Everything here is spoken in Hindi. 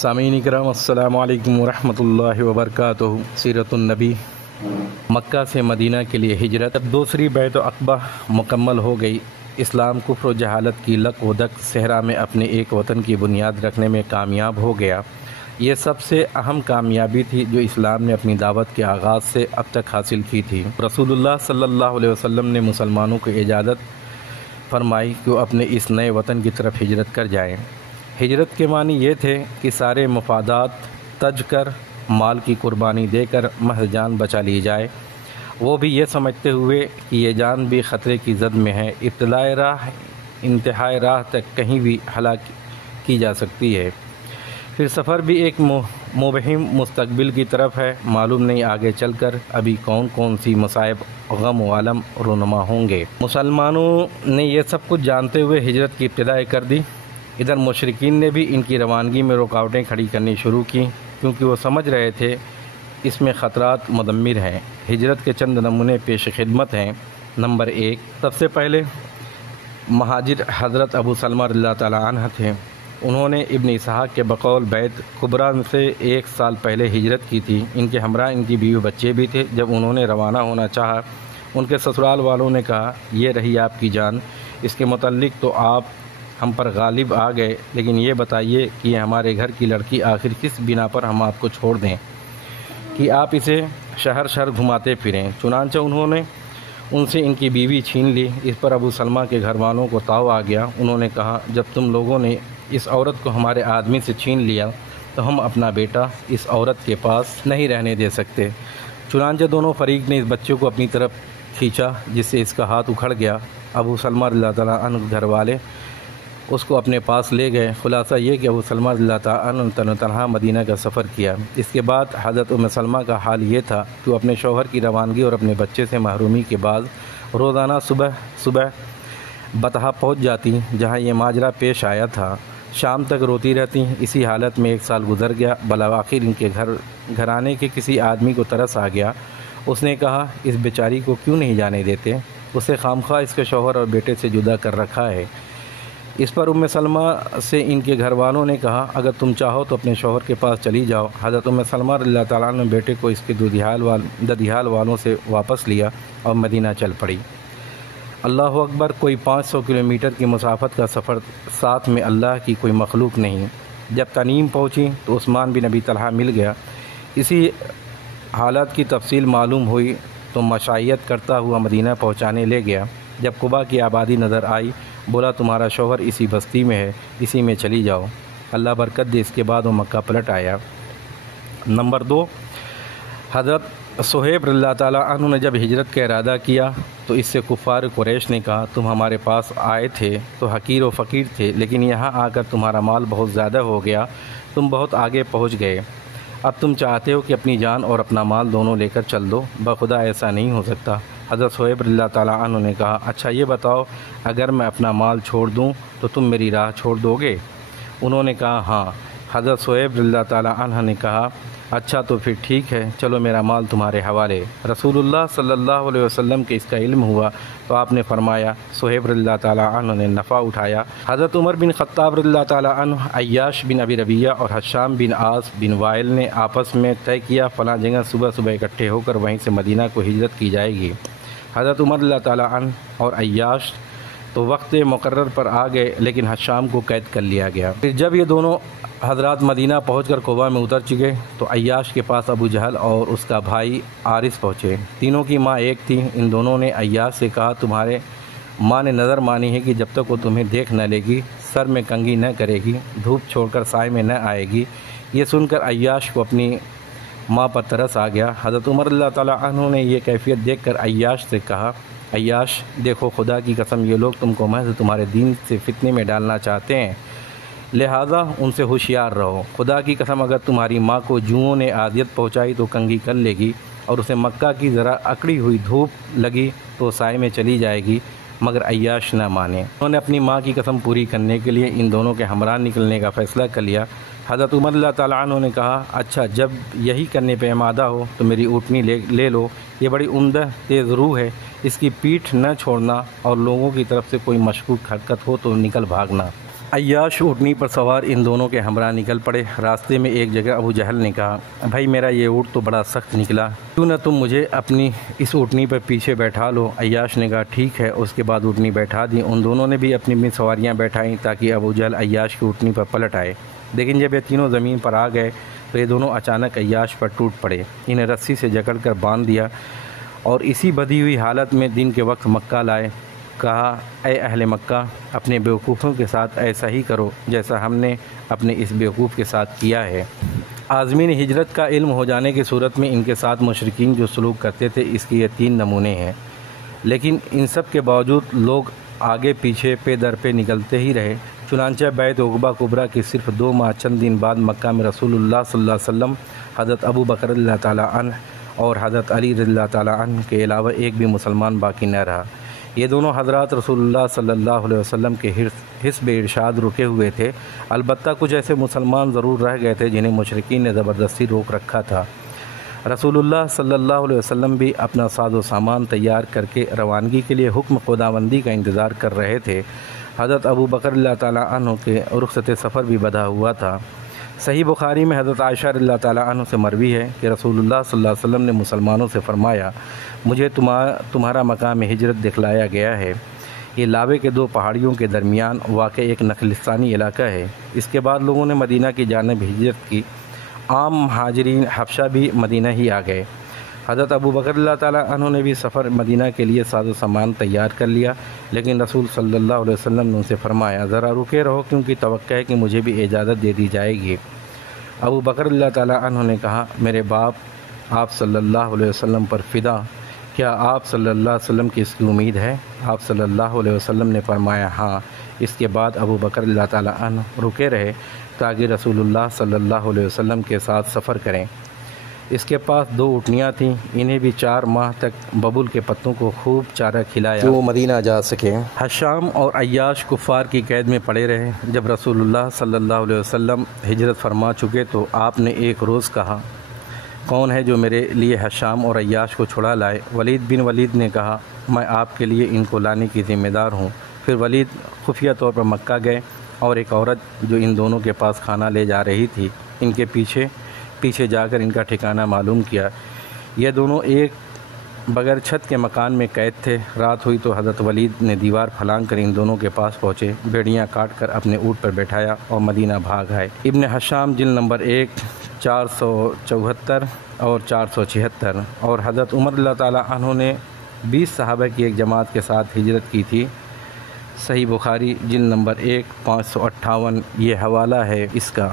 सामीन इकराम अस्सलामु अलैकुम वरहमतुल्लाहि वबरकातुहू। सीरतुन्नबी। मक्का से मदीना के लिए हिजरत। जब दूसरी बैत अक़बा मुकम्मल हो गई, इस्लाम कुफ्र व जहालत की लक व दक सहरा में अपने एक वतन की बुनियाद रखने में कामयाब हो गया। ये सबसे अहम कामयाबी थी जो इस्लाम ने अपनी दावत के आगाज़ से अब तक हासिल की थी। रसूलुल्लाह सल्लल्लाहु अलैहि वसल्लम ने मुसलमानों को इजाज़त फरमाई कि वो अपने इस नए वतन की तरफ हिजरत कर जाएं। हिजरत के मानी ये थे कि सारे मफादात तज कर, माल की कुर्बानी देकर महज जान बचा ली जाए, वो भी ये समझते हुए कि ये जान भी ख़तरे की ज़द में है। इब्तिलाए राह इंतहाए राह तक कहीं भी हलाक की जा सकती है। फिर सफ़र भी एक मुबहिम मुस्तकबिल की तरफ है। मालूम नहीं आगे चलकर अभी कौन कौन सी मसाइब गम व अलम रुनुमा होंगे। मुसलमानों ने यह सब कुछ जानते हुए हिजरत की इब्तिदा कर दी। इधर मुशरिकीन ने भी इनकी रवानगी में रुकावटें खड़ी करनी शुरू की, क्योंकि वो समझ रहे थे इसमें ख़तरात मुदम्मिर हैं। हिजरत के चंद नमूने पेश खिदमत हैं। नंबर 1, सबसे पहले महाजिर हज़रत अबू सलमा रज़ियल्लाहु ताला अन्हु थे। उन्होंने इब्न इसहाक़ के बकौल बैत कुबरा से 1 साल पहले हिजरत की थी। इनके हमरा इनकी बीवी बच्चे भी थे। जब उन्होंने रवाना होना चाहा, उनके ससुराल वालों ने कहा, ये रही आपकी जान, इसके मुतल्लिक तो आप हम पर गालिब आ गए, लेकिन ये बताइए कि हमारे घर की लड़की आखिर किस बिना पर हम आपको छोड़ दें कि आप इसे शहर शहर घुमाते फिरें। चुनांचे उन्होंने उनसे इनकी बीवी छीन ली। इस पर अबू सलमा के घर वालों को ताव आ गया। उन्होंने कहा, जब तुम लोगों ने इस औरत को हमारे आदमी से छीन लिया तो हम अपना बेटा इस औरत के पास नहीं रहने दे सकते। चुनांचे दोनों फरीक ने इस बच्चे को अपनी तरफ खींचा, जिससे इसका हाथ उखड़ गया। अबू सलमा रज़ियल्लाहु ताला अन्हु घर वाले उसको अपने पास ले गए। खुलासा ये कि अबू सलमा रज़ियल्लाहु ताला अन्हु तन्हा मदीना का सफ़र किया। इसके बाद हज़रत उम्मे सलमा का हाल ये था कि वो अपने शौहर की रवानगी और अपने बच्चे से महरूमी के बाद रोज़ाना सुबह सुबह बतहा पहुँच जाती, जहाँ ये माजरा पेश आया था। शाम तक रोती रहती। इसी हालत में 1 साल गुजर गया। भला आखिर इनके घराने के किसी आदमी को तरस आ गया। उसने कहा, इस बेचारी को क्यों नहीं जाने देते, उसे खामखा इसके शौहर और बेटे से जुदा कर रखा है। इस पर उम्मे सलमा से इनके घर वालों ने कहा, अगर तुम चाहो तो अपने शौहर के पास चली जाओ। हज़रत उम्मे सलमा रज़ियल्लाहु ताला अन्हा ने बेटे को इसके ददियाल वालों से वापस लिया और मदीना चल पड़ी। अल्लाह अकबर। कोई 500 किलोमीटर की मुसाफत का सफ़र, साथ में अल्लाह की कोई मखलूक नहीं। जब तनीम पहुँची तो उस्मान बिन अबी तलहा मिल गया। इसी हालत की तफसील मालूम हुई तो मशायत करता हुआ मदीना पहुँचाने ले गया। जब कुबा की आबादी नज़र आई, बोला, तुम्हारा शौहर इसी बस्ती में है, इसी में चली जाओ, अल्लाह बरकत दे। इसके बाद वो मक्का पलट आया। नंबर 2, हज़रत सुहैब रज़ियल्लाहु ताला अन्हु ने जब हिजरत का इरादा किया तो इससे कुफ़ार कुरैश ने कहा, तुम हमारे पास आए थे तो हकीर व फ़कीर थे, लेकिन यहाँ आकर तुम्हारा माल बहुत ज़्यादा हो गया, तुम बहुत आगे पहुँच गए। अब तुम चाहते हो कि अपनी जान और अपना माल दोनों लेकर चल दो। बखुदा ऐसा नहीं हो सकता। हज़रत सुहैब रज़ियल्लाहु ताला अन्हु ने कहा, अच्छा ये बताओ, अगर मैं अपना माल छोड़ दूँ तो तुम मेरी राह छोड़ दोगे? उन्होंने कहा, हाँ। हज़रत सुहैब रज़ियल्लाहु ताला अन्हु ने कहा, अच्छा तो फिर ठीक है, चलो मेरा माल तुम्हारे हवाले। रसूलुल्लाह सल्लल्लाहु अलैहि वसल्लम के इसका इल्म हुआ तो आपने फरमाया। सुहैब रज़ियल्लाहु ताला अन्हु ने नफ़ा उठाया। हज़रत उमर बिन ख़त्ताब रज़ियल्लाहु ताला अन्हु, अय्याश बिन अबी रबिया और हश्शाम बिन आस बिन वाइल ने आपस में तय किया, फ़लाँ जगह सुबह सुबह इकट्ठे होकर वहीं से मदीना को हिजरत की जाएगी। हज़रत उमर रज़ियल्लाहु ताला अन्हु और अय्याश तो वक्त मुकर्रर पर आ गए, लेकिन हश्शाम को कैद कर लिया गया। फिर जब ये दोनों हज़रात मदीना पहुंचकर कुबा में उतर चुके तो अय्याश के पास अबू जहल और उसका भाई आरिस पहुँचे। तीनों की माँ एक थी। इन दोनों ने अय्याश से कहा, तुम्हारे माँ ने नज़र मानी है कि जब तक वो तुम्हें देख न लेगी, सर में कंघी न करेगी, धूप छोड़कर साय में न आएगी। ये सुनकर अय्याश को अपनी माँ पर तरस आ गया। हज़रत उमर रज़ियल्लाहु ताला अन्हु ने यह कैफियत देखकर अय्याश से कहा, अय्याश देखो, खुदा की कसम ये लोग तुमको महज तुम्हारे दीन से फितने में डालना चाहते हैं, लिहाजा उनसे होशियार रहो। खुदा की कसम अगर तुम्हारी माँ को जुओं ने आदियत पहुँचाई तो कंघी कर लेगी, और उसे मक्का की ज़रा अकड़ी हुई धूप लगी तो साय में चली जाएगी। मगर अय्याश न माने। उन्होंने अपनी माँ की कसम पूरी करने के लिए इन दोनों के हमरा निकलने का फ़ैसला कर लिया। हज़रत उमर रज़ियल्लाहु ताला अन्हु ने कहा, अच्छा जब यही करने पे आमादा हो तो मेरी ऊँटनी ले लो, ये बड़ी उम्दा तेज़ रूह है, इसकी पीठ न छोड़ना और लोगों की तरफ से कोई मशकूक हरकत हो तो निकल भागना। अय्याश ऊँटनी पर सवार इन दोनों के हमरा निकल पड़े। रास्ते में एक जगह अबू जहल ने कहा, भाई मेरा ये ऊँट तो बड़ा सख्त निकला, क्यों न तुम मुझे अपनी इस ऊँटनी पर पीछे बैठा लो। अय्याश ने कहा ठीक है। उसके बाद ऊँटनी बैठा दी। उन दोनों ने भी अपनी अपनी सवारियाँ बैठाईं ताकि अबू जहल अय्याश की ऊँटनी पर पलट आए। लेकिन जब ये तीनों ज़मीन पर आ गए तो ये दोनों अचानक अय्याश पर टूट पड़े। इन्हें रस्सी से जकड़ कर बांध दिया और इसी बधी हुई हालत में दिन के वक्त मक्का लाए। कहा, ए अहले मक्का, अपने बेवकूफ़ों के साथ ऐसा ही करो जैसा हमने अपने इस बेवकूफ़ के साथ किया है। आज़मीन हिजरत का इल्म हो जाने की सूरत में इनके साथ मुशरिकीन जो सलूक करते थे, इसके ये 3 नमूने हैं। लेकिन इन सब के बावजूद लोग आगे पीछे पे दर पे निकलते ही रहे। चुनांचे बैत उक़बा कुबरा की सिर्फ 2 माह चंद दिन बाद मक्का में रसूलुल्लाह सल्लल्लाहु अलैहि वसल्लम, हज़रत अबू बकर रज़ियल्लाहु ताला अन्हु और हज़रत अली रज़ियल्लाहु ताला अन्हु के अलावा एक भी मुसलमान बाकी न रहा। ये दोनों हज़रात रसूलुल्लाह सल्लल्लाहु अलैहि वसल्लम के हिस्ब इरशाद रुके हुए थे। अलबत्ता कुछ ऐसे मुसलमान ज़रूर रह गए थे जिन्हें मुशरिकीन ने ज़बरदस्ती रोक रखा था। रसूलुल्लाह सल्लल्लाहु अलैहि वसल्लम भी अपना साजो सामान तैयार करके रवानगी के लिए हुक्म खुदाबंदी का इंतज़ार कर रहे थे। हज़रत अबू बकर रज़ियल्लाहु ताला अन्हु के रुख़सत सफ़र भी बधा हुआ था। सही बुखारी में हज़रत आयशा रज़ियल्लाहु ताला अन्हा से मरवी है कि रसूलुल्लाह सल्लल्लाहु अलैहि वसल्लम ने मुसलमानों से फ़रमाया, मुझे तुम्हारा मकाम हिजरत दिखलाया गया है। ये लावे के 2 पहाड़ियों के दरमियान वाक़ एक नखलिस्तानी इलाका है। इसके बाद लोगों ने मदीना की जानिब हिजरत की। आम मुहाजिरीन हबशा भी मदीना ही आ गए। हज़रत अबू बकर रज़ियल्लाहु ताला अन्हु ने भी सफ़र मदीना के लिए साजो सामान तैयार कर लिया। लेकिन रसूल सल्लल्लाहु अलैहि वसल्लम ने उनसे फ़रमाया, ज़रा रुके रहो क्योंकि तवक्को है कि मुझे भी इजाज़त दे दी जाएगी। अबू बकर रज़ियल्लाहु ताला अन्हु ने कहा, मेरे बाप आप सल्लल्लाहु अलैहि वसल्लम पर फ़िदा, क्या आप सल्लल्लाहु अलैहि वसल्लम की इसकी उम्मीद है? आप सल्लल्लाहु अलैहि वसल्लम ने फ़रमाया हाँ। इसके बाद अबू बकर रज़ियल्लाहु ताला अन्हु रुके रहे ताकि रसूलुल्लाह सल्लल्लाहु अलैहि वसल्लम के साथ सफ़र करें। इसके पास 2 ऊँटनियाँ थीं। इन्हें भी 4 माह तक बबुल के पत्तों को खूब चारा खिलाया जो मदीना जा सकें। हशाम और अय्याश कुफ़ार की कैद में पड़े रहे। जब रसूलुल्लाह सल्लल्लाहु अलैहि वसल्लम हिजरत फरमा चुके तो आपने एक रोज़ कहा, कौन है जो मेरे लिए हशाम और अय्याश को छुड़ा लाए? वलीद बिन वलीद ने कहा, मैं आपके लिए इनको लाने की ज़िम्मेदार हूँ। फिर वलीद खुफिया तौर पर मक्का गए और एक औरत जो इन दोनों के पास खाना ले जा रही थी, इनके पीछे जाकर इनका ठिकाना मालूम किया। ये दोनों एक बगैर छत के मकान में कैद थे। रात हुई तो हज़रत वलीद ने दीवार फलांग कर इन दोनों के पास पहुँचे, बेड़ियाँ काट कर अपने ऊँट पर बैठाया और मदीना भाग आए। इब्न हशाम जिल्द नंबर 1 474 और 476। और हज़रत उमर रज़ियल्लाहु ताला अन्हु ने 20 सहाबा की एक जमात के साथ हिजरत की थी। सही बुखारी जिल्द नंबर 1 558 ये हवाला है इसका।